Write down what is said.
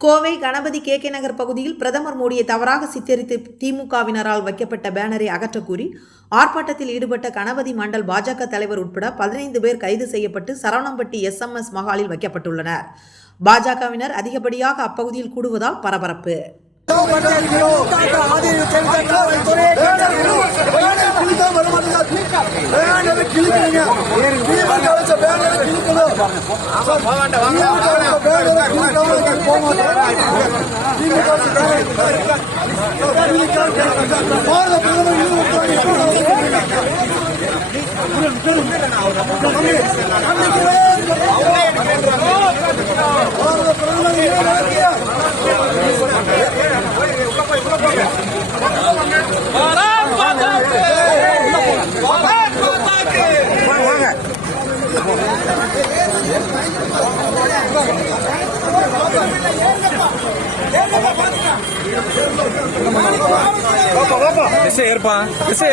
Kovai Ganapathi K நகர் பகுதியில் பிரதமர் மோடியை தவறாக சித்தரித்து திமுகவினரால் வைக்கப்பட்ட பேனரை அகற்றக்கூறி ஆர்ப்பாட்டத்தில் ஈடுபட்ட கணபதி மண்டல் பாஜக தலைவர் உட்பட 15 பேர் கைது செய்யப்பட்டு சரவணம்பட்டி SMS மஹாலில் வைக்கப்பட்டுள்ளனர். பாஜகவினர் அதிகப்படியாக அப்பகுதியில் கூடுவதால் பரபரப்பு. ऐसे एरपा ऐसे